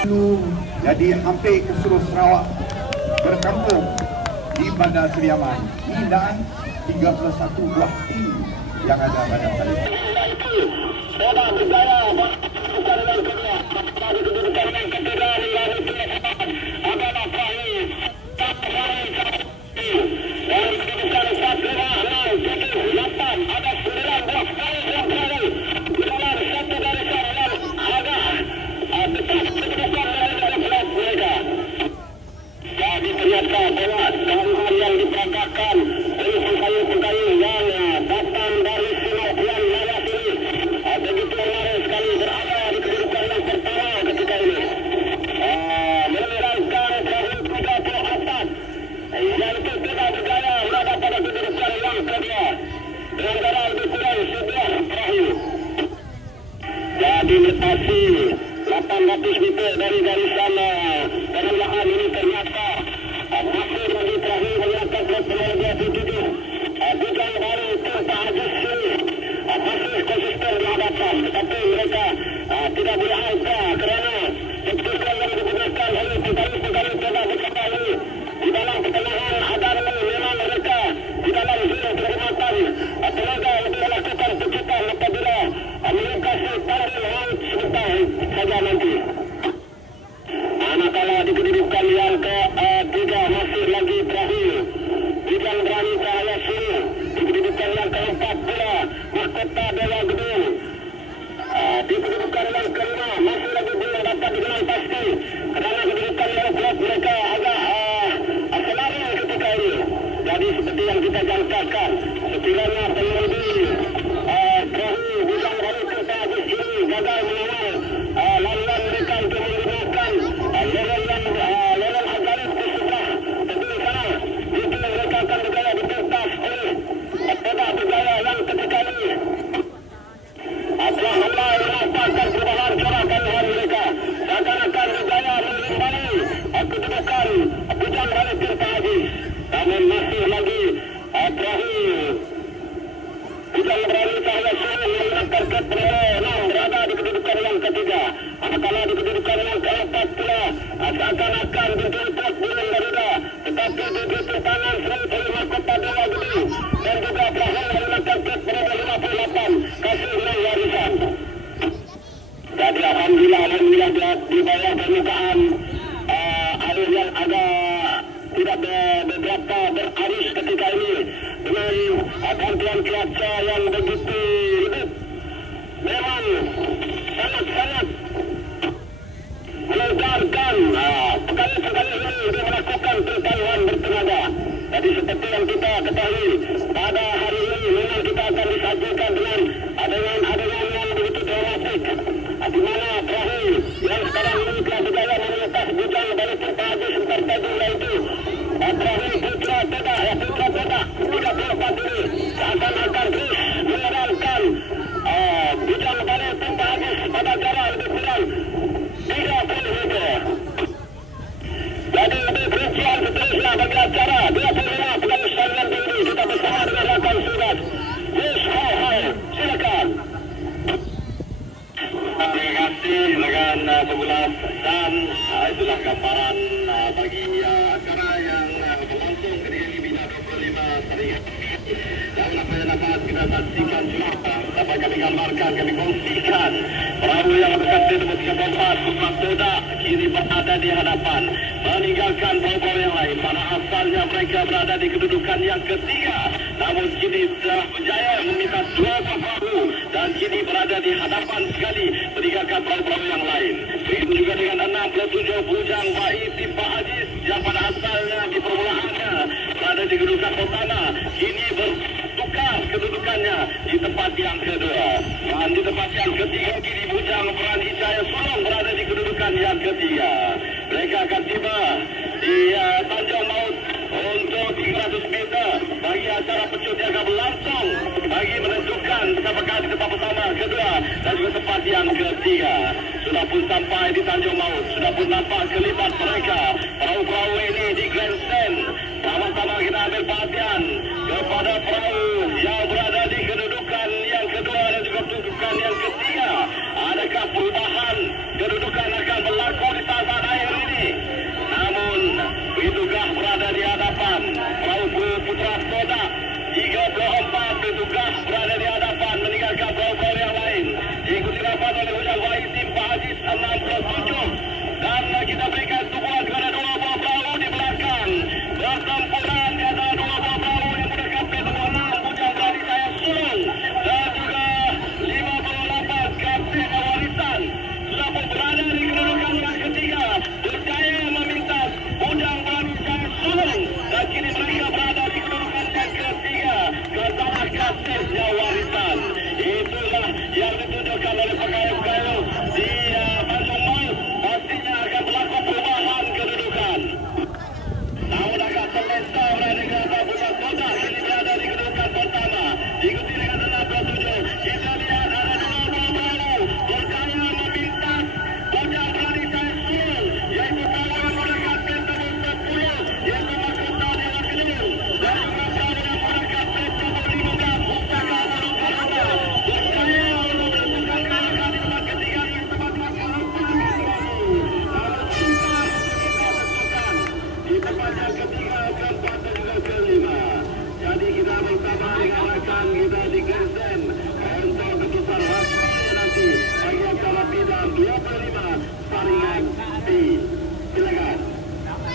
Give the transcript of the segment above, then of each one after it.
Jadi hampir ke seluruh Sarawak berkampung di Bandar Sediaman dan 31 buah tim yang ada pada hari ini. Jadi ternyata banyak hal yang diperagakan oleh pengkayu-pengkayu yang datang dari Sinopian Malaysia ini. Begitu menarik sekali berada di kedudukan yang pertama ketika ini. Menyerahkan perahu 34. Yang itu tidak berjaya berada pada kedudukan yang kedua. Dengan jarak lebih kurang 11 perahu. Jadi metasi 800 meter dari garisan permulaan ini ternyata masih lagi terakhir melihatkan pertemuan 27. Bujang baru Tirta Hajiz ini masih konsisten di hadapan, tetapi mereka tidak boleh angka kerana keputusan yang digunakan oleh pengkayu-pengkayu telah diketahui di dalam pertengahan ada memang mereka di dalam zona perkhidmatan tenaga untuk melakukan pencetan apabila melintasi tanggul laut sebentar saja nanti. Manakala di kedudukan yang ketiga masih lagi terakhir Bujang Berani Cahaya Suri. Di kedudukan yang keempat pula Mahkota Dewa Gedung. Di kedudukan yang kelima masih lagi belum dapat dikenal pasti kerana kedudukan yang klub mereka agak selari ketika ini. Jadi seperti yang kita jangkakan, sekiranya pengundi perahu Bujang Berani Tirta Hajiz ini gagal mengawal laluan mereka untuk menggunakan lorong agarip di sebelah tepi sana, itu mereka akan berjaya dipentas oleh tidak berjaya yang ketika ini. Telah mulai menampakkan perubahan corak kalian mereka seakan-akan berjaya mengembali kedudukan Bujang Berani Tirta Hajiz. Namun masih lagi terakhir Bujang Berani Cahaya Suri menggunakan ke pemenang berada di kedudukan yang ketiga. Manakala di kedudukan yang keempat pula seakan-akan berjemput Burung Garuda, tetapi diberi tangan selalu oleh Mahkota Dewa Gedung dan juga perahu menggunakan ke pemenang 58 kasih menang warisan. Jadi alhamdulillah di bawah permukaan air yang agak tidak beberapa berarus ketika ini dengan bantuan cuaca yang begitu hidup. Memang sangat-sangat melonggarkan pekali-pekali ini untuk melakukan pertahanan bertenaga. Jadi seperti yang kita ketahui pada hari ini memang kita akan disajikan dengan adegan yang begitu dramatik, di mana perahu yang sekarang ini telah berjaya melintas Bujang Berani Tirta Hajiz serta juga itu perahu Putra Pedak 34 ini seakan-akan terus menyerangkan Bujang Berani Tirta Hajiz pada jarak lebih kurang 30 meter. Jadi lebih perincian seterusnya bagi acara 25 pegawai sekalian tinggi kita bersama dengan rakan surat. Yes, hai, silakan. Terima kasih dengan sebelas dan itulah gambaran bagi acara yang berlangsung ketika ini Bina 25 Syariah. Dan apa yang dapat kita saksikan juga dapat kami gambarkan, kami kongsikan perahu yang berkata nomor 34 Kusman Toda kini berada di hadapan meninggalkan perahu-perahu yang lain. Pada asalnya mereka berada di kedudukan yang ketiga, namun kini telah berjaya meminta dua perahu dan kini berada di hadapan sekali meninggalkan perahu-perahu yang lain. Begitu juga dengan 67 Bujang Berani Tirta Hajiz yang pada asalnya di permulaannya berada di kedudukan pertama, kini bertukar kedudukannya di tempat yang kedua. Dan di tempat yang ketiga kini Bujang Berani Cahaya Suri berada di kedudukan yang ketiga. Mereka akan tiba di Tanjung Maut untuk 300 meter bagi acara pecut yang akan berlangsung bagi menentukan siapakah di tempat pertama, kedua dan juga tempat yang ketiga. Sudah pun sampai di Tanjung Maut, sudah pun nampak kelibat mereka perahu-perahu ini di grandstand. Sama-sama kita ambil perhatian kepada perahu yang berada di kedudukan yang kedua dan juga kedudukan yang ketiga. Adakah perubahan kedudukan akan berlaku di sana?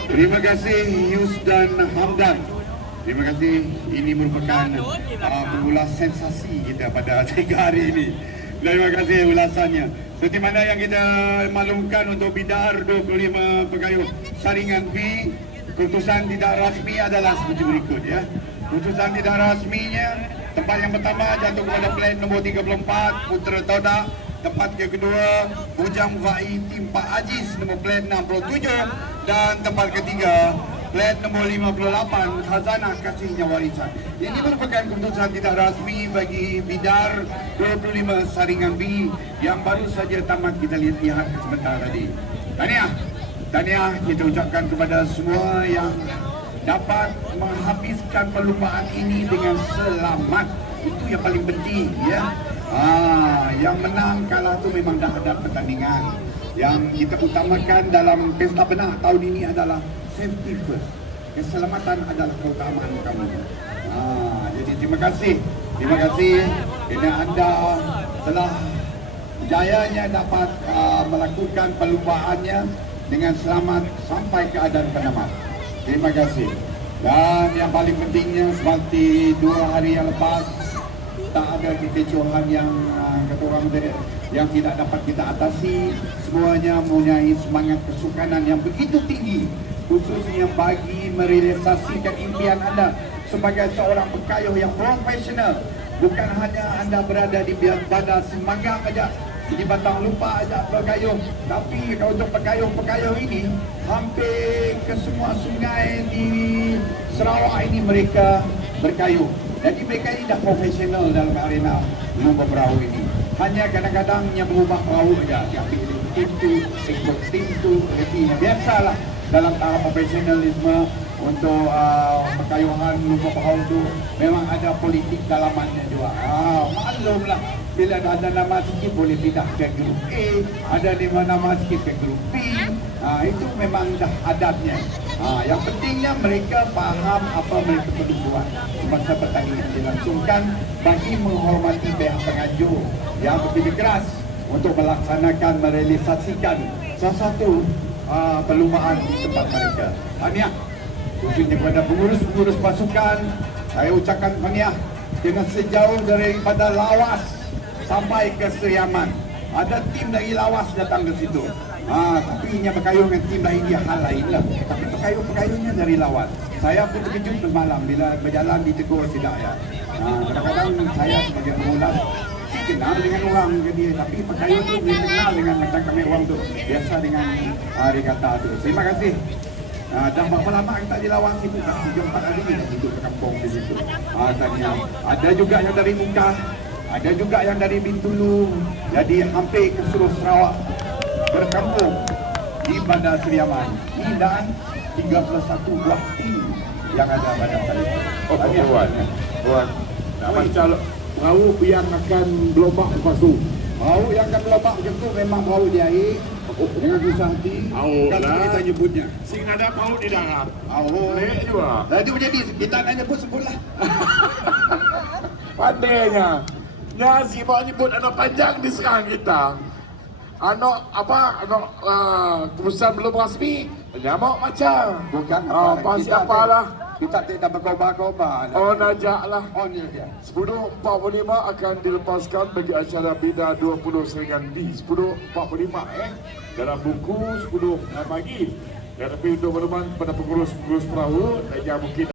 Terima kasih Yus dan Hamdan. Terima kasih. Ini merupakan pengulas sensasi kita pada 3 hari ini. Terima kasih ulasannya. Seperti mana yang kita maklumkan untuk bidar 25 pegayuh saringan B, keputusan tidak rasmi adalah seperti berikut ya. Keputusan tidak rasminya, tempat yang pertama jatuh kepada plat nombor 34 Putra Todak. Tempat yang kedua Bujang Fai tim Pak Aziz nombor plat 67, dan tempat ketiga plat nombor 58 Khazanah Kasihnya Warisan. Ini merupakan keputusan tidak rasmi bagi bidar 25 saringan B yang baru saja tamat kita lihat sebentar tadi. Tahniah kita ucapkan kepada semua yang dapat menghabiskan perlumbaan ini dengan selamat. Itu yang paling penting ya. Yang menang kalah tu memang dah ada pertandingan. Yang kita utamakan dalam pesta benak tahun ini adalah safety first. Keselamatan adalah keutamaan kami. Jadi terima kasih kerana anda telah jayanya dapat melakukan perlumbaannya dengan selamat sampai keadaan penamat. Terima kasih. Dan yang paling pentingnya, seperti 2 hari yang lepas, tak ada kekecohan yang yang tidak dapat kita atasi. Semuanya mempunyai semangat kesukanan yang begitu tinggi, khususnya bagi merealisasikan impian anda sebagai seorang pekayuh yang profesional. Bukan hanya anda berada di bandar Semanggang saja, di Batang Lupa saja pekayuh, tapi untuk pekayuh ini hampir ke semua sungai di Sarawak ini mereka berkayuh. Jadi mereka ini dah profesional dalam arena mengubah perahu ini. Hanya kadang-kadang yang mengubah perahu saja, diambil tim tu, ikut tim tu, lebihnya biasalah dalam tahap profesionalisme. Untuk pekayuhan mengubah perahu itu memang ada politik dalamannya juga. Maklumlah, bila ada nama sikit boleh pindah ke grup A, ada nama sikit ke grup B. Itu memang dah adatnya. Yang pentingnya mereka faham apa mereka perlu buat semasa pertandingan dilangsungkan, bagi menghormati pihak pengajuk yang bekerja keras untuk melaksanakan, merealisasikan salah satu perlumbaan di tempat mereka. Tahniah khususnya kepada pengurus-pengurus pasukan. Saya ucapkan tahniah dengan sejauh daripada Lawas sampai ke Seriaman. Ada tim dari Lawas datang ke situ. Tapi yang berkayuh dengan tim lain dia hal lain lah. Tapi pekayuhnya dari Lawas. Saya pun terkejut semalam bila berjalan ditegur tidak ya. Kadang-kadang saya sebagai pengulas kenal dengan orang jadi, tapi pekayuh tu dia kenal dengan macam kami orang tu. Biasa dengan regata tu. Terima kasih. Dah berapa lama kita di Lawang situ? 3-4 hari kita hidup ke kampung di situ. Ada juga yang dari Mungkah, ada juga yang dari Bintulu. Jadi hampir ke seluruh Sarawak berkampung di Bandar Seriaman. Dan 31 buah tim yang ada pada kali ini. Puan. Macam perahu yang akan belombak lepas tu. Perahu yang akan belombak macam tu memang perahu di air. Dengan susah hati, kalau kita nyebutnya. Sing ada perahu di darat. Boleh juga. Jadi menjadi kita nak sebutlah. Pandainya. Si mau nyebut anak panjang diserang kita. Anak keputusan belum rasmi. Nyamuk macam. Bukan pasti apalah. Kita tidak berkobar-kobar. Najaklah. Dia. 10.45 akan dilepaskan bagi acara Bida 20 Saringan B. 10.45 dalam buku 10 pagi. Dan tapi untuk makluman pada pengurus-pengurus perahu, mungkin